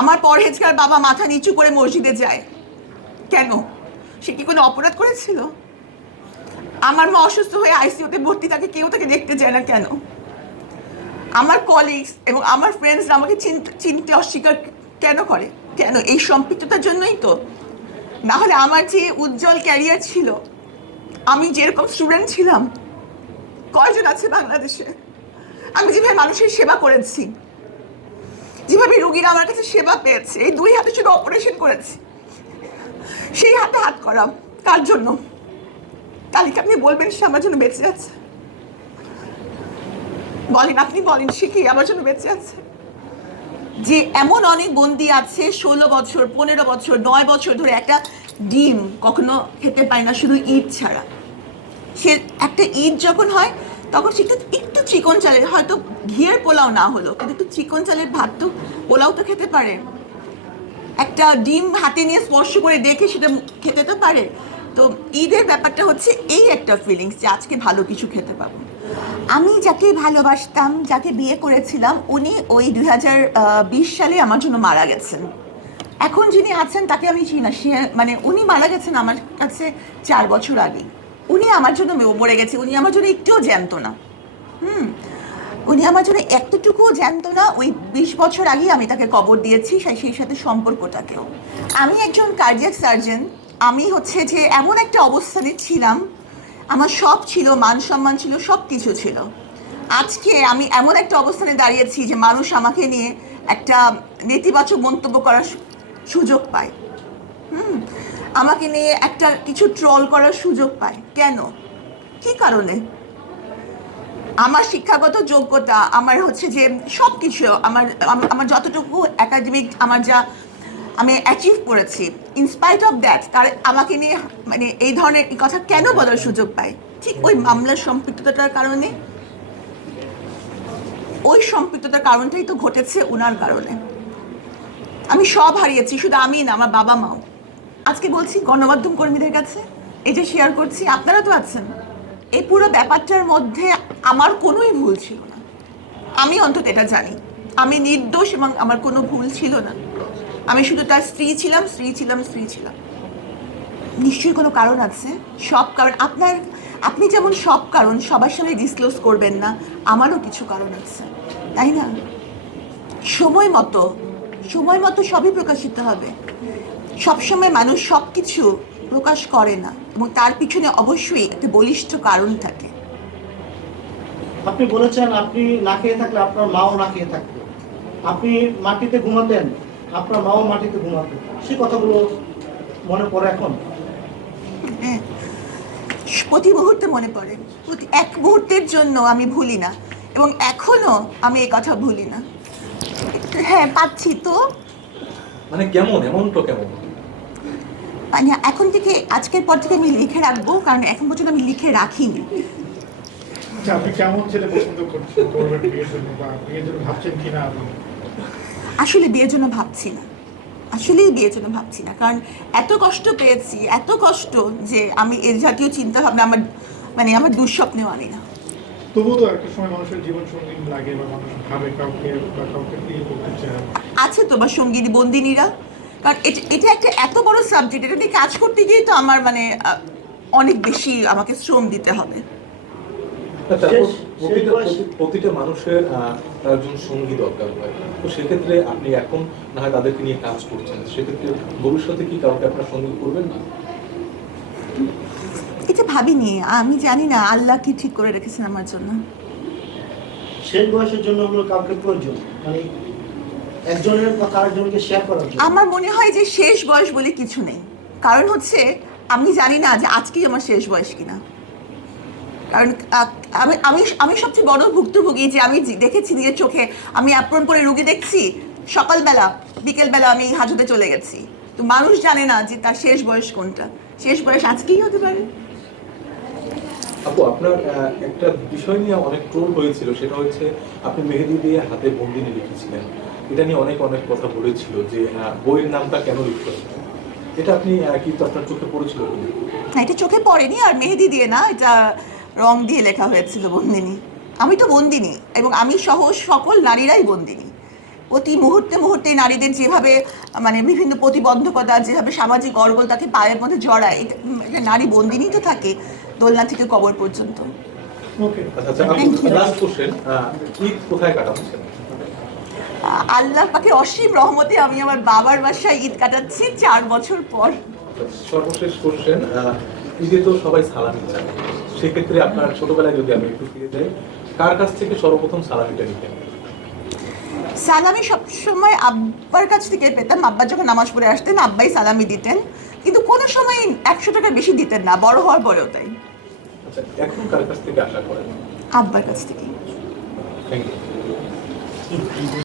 আমার পরহেজকার বাবা মাথা নিচু করে মসজিদে যায়। কেন? সে কি কোনো অপরাধ করেছিল? আমার মা অসুস্থ হয়ে আইসিইউতে ভর্তি থাকে কেউ তাকে দেখতে যায় না কেন? আমার কলিগস এবং আমার ফ্রেন্ডসরা আমাকে চিনতে অস্বীকার কেন করে? কেন? এই সম্পৃক্ততার জন্যই তো। না হলে আমার যে উজ্জ্বল ক্যারিয়ার ছিল, আমি যেরকম স্টুডেন্ট ছিলাম, কয়জন আছে বাংলাদেশে? আমি যেভাবে মানুষের সেবা করেছি যেভাবে রুগীরা আমার কাছে সেবা পেয়েছে, এই দুই হাতে শুধু অপারেশন করেছি। সেই হাতে হাত করা কার জন্য। কালিকে আপনি বলবেন, সে আমার জন্য বেঁচে আছে। বলেন, আপনি বলেন, সে কি আমার জন্য বেঁচে আছে? যে এমন অনেক বন্দি আছে, ষোলো বছর, পনেরো বছর, নয় বছর ধরে একটা ডিম কখনো খেতে পায় না, শুধু ঈদ ছাড়া। সে একটা ঈদ যখন হয় তখন সে একটু একটু চিকন চালের, হয়তো ঘিয়ের পোলাও না হলো, কিন্তু একটু চিকন চালের ভাত তো পোলাও তো খেতে পারে। একটা ডিম হাতে নিয়ে স্পর্শ করে দেখে সেটা খেতে তো পারে। তো ঈদের ব্যাপারটা হচ্ছে এই একটা ফিলিংস যে আজকে ভালো কিছু খেতে পাবো। আমি যাকে ভালোবাসতাম, যাকে বিয়ে করেছিলাম, উনি ওই দুই হাজার বিশ সালে আমার জন্য মারা গেছেন। এখন যিনি আছেন, তাকে আমি চিনি না। সে মানে উনি মারা গেছেন আমার কাছে চার বছর আগে উনি আমার জন্য মরে গেছে, উনি আমার জন্য একটুও জানতো না। হুম, উনি আমার জন্য এতটুকুও জানতো না, ওই বিশ বছর আগেই আমি তাকে কবর দিয়েছি সেই সাথে সম্পর্কটাকেও। আমি একজন কার্ডিয়াক সার্জন আমি হচ্ছে যে এমন একটা অবস্থানে ছিলাম, আমার সব ছিল, মান সম্মান ছিল, সব কিছু ছিল। আজকে আমি এমন একটা অবস্থানে দাঁড়িয়েছি যে মানুষ আমাকে নিয়ে একটা নেতিবাচক মন্তব্য করার সুযোগ পায়। হুম, আমাকে নিয়ে একটা কিছু ট্রল করার সুযোগ পায়। কেন? কি কারণে? আমার শিক্ষাগত যোগ্যতা, আমার হচ্ছে যে সব কিছু আমার আমার যতটুকু একাডেমিক আমার যা আমি অ্যাচিভ করেছি ইনস্পাইট অফ দ্যাট তার, আমাকে নিয়ে মানে এই ধরনের কথা কেন বলার সুযোগ পাই ঠিক ওই মামলার সম্পৃক্ততার কারণে? ওই সম্পৃক্ততার কারণটাই তো ঘটেছে ওনার কারণে। আমি সব হারিয়েছি, শুধু আমি না, আমার বাবা মাও আজকে বলছি গণমাধ্যম কর্মীদের কাছে, এই যে শেয়ার করছি, আপনারা তো আছেন। এই পুরো ব্যাপারটার মধ্যে আমার কোনোই ভুল ছিল না। আমি অন্তত এটা জানি। আমি নির্দোষ এবং আমার কোনো ভুল ছিল না। আমি শুধু তার স্ত্রী ছিলাম স্ত্রী ছিলাম স্ত্রী ছিলাম। নিশ্চয়ই কোনো কারণ আছে? সব কারণ, আপনার, আপনি যেমন সব কারণ, সবার সামনে ডিসক্লোজ করবেন না, আমারও কিছু কারণ আছে। তাই না? সময় মতো সময় মতো সবই প্রকাশিত হবে। সবসময় মানুষ সব কিছু প্রকাশ করে না এবং তার পিছনে অবশ্যই একটা বলিষ্ঠ কারণ থাকে। আপনি বলেছেন আপনি না খেয়ে থাকলে আপনার মাও না খেয়ে থাকতো। আপনি মাটিতে ঘুমাতেন আপনার মাও মাটিতে ঘুমাতেন সে কথাগুলো মনে পড়ে এখন? হ্যাঁ প্রতি মুহূর্তে মনে পড়ে। প্রতি এক মুহূর্তের জন্য আমি ভুলি না এবং এখনও আমি এই কথা ভুলি না। হ্যাঁ পাচ্ছি তো। মানে কেমন? এমনটা কেমন? মানে এখন থেকে আজকের পর থেকে আমি লিখে রাখব কারণ এখন পর্যন্ত আমি লিখে রাখিনি। আচ্ছা, আপনি কেমন ছেলে পছন্দ করছেন? করবেন বিয়ের জন্য বা বিয়ের জন্য ভাবছেন কিনা আসলে বিয়ের জন্য ভাবছি না। আসলেই বিয়ের জন্য ভাবছি না কারণ এত কষ্ট পেয়েছি এত কষ্ট যে আমি এর জাতীয় চিন্তা ভাবনা আমার মানে আমার দুঃস্বপ্নেও আনি না। তবুও তো একটা সময় মানুষের জীবন সঙ্গী লাগে বা মানুষ ভাবে কাউকে বা কাউকে বিয়ে করতে চায়। আছে তো বা সঙ্গীনী বন্দিনীরা কারণ এটা এটা একটা এত বড় সাবজেক্ট এটা নিয়ে কাজ করতে গিয়ে তো আমার মানে অনেক বেশি আমাকে শ্রম দিতে হবে। প্রতিটা প্রতি- প্রতিটা মানুষের তার একজন সঙ্গী দরকার হয়। তো সেক্ষেত্রে আপনি এখন না হয় তাদেরকে নিয়ে কাজ করছেন সেক্ষেত্রে ভবিষ্যতে কি কাউকে আপনার সঙ্গী করবেন না? এটা ভাবিনি আমি জানি না আল্লাহ কি ঠিক করে রেখেছেন আমার জন্য। শেষ বয়সের জন্য ওগুলো কাউকে প্রয়োজন মানে একজনের বা আরেকজনকে শেয়ার করার জন্য। আমার মনে হয় যে শেষ বয়স বলে কিছু নেই। কারণ হচ্ছে আমি জানি না যে আজকেই আমার শেষ বয়স কিনা। কারণ আমি আমি আমি সবচেয়ে বড় ভুক্তভোগী যে আমি দেখেছি নিজের চোখে আমি অ্যাপ্রন করে রুগী দেখছি সকালবেলা বিকেলবেলা আমি হাজতে চলে গেছি। তো মানুষ জানে না যে তার শেষ বয়স কোনটা। শেষ বয়স আজকেই হতে পারে। আপু আপনার একটা বিষয় নিয়ে অনেক ট্রোল হয়েছিল সেটা হচ্ছে আপনি মেহেদি দিয়ে হাতে বন্দিনী লিখেছিলেন। এটা নিয়ে অনেক অনেক কথা বলেছিল যে বইয়ের নামটা কেন লিখতে হবে? এটা আপনি কি আপনার চোখে পড়েছিল না এটা চোখে পড়েনি আর মেহেদি দিয়ে না এটা রং দিয়ে লেখা হয়েছিল বন্দিনী। আমি তো বন্দিনী এবং আমি সহ সকল নারীরাই বন্দিনী। প্রতি মুহূর্তে মুহূর্তে নারীদের যেভাবে মানে বিভিন্ন প্রতিবন্ধকতা যেভাবে সামাজিক অর্গল তাকে পায়ের মধ্যে জড়ায় এটা নারী বন্দিনী তো থাকে দোলনা থেকে কবর পর্যন্ত। ওকে আচ্ছা আচ্ছা কোথায় আ- আল্লাহ পাকে অসীম রহমতে আমি আমার বাবার বাসায় ঈদ কাটাচ্ছি চার বছর পর। সর্বশেষ কোশ্চেন ঈদে তো সবাই সালামি চান সেক্ষেত্রে আপনার ছোটবেলায় যদি আমি একটু ফিরে যাই কার কাছ থেকে সর্বপ্রথম সালামিটা নিতেন? সালামি সবসময় আব্বার কাছ থেকে পেতাম। আব্বা যখন নামাজ পড়ে আসতেন আব্বাই সালামি দিতেন। কিন্তু কোনো সময় একশো টাকা বেশি দিতেন না বড় হওয়ার পরেও তাই। আচ্ছা এখন কার কাছ থেকে আশা করেন? আব্বার কাছ থেকে। Thank you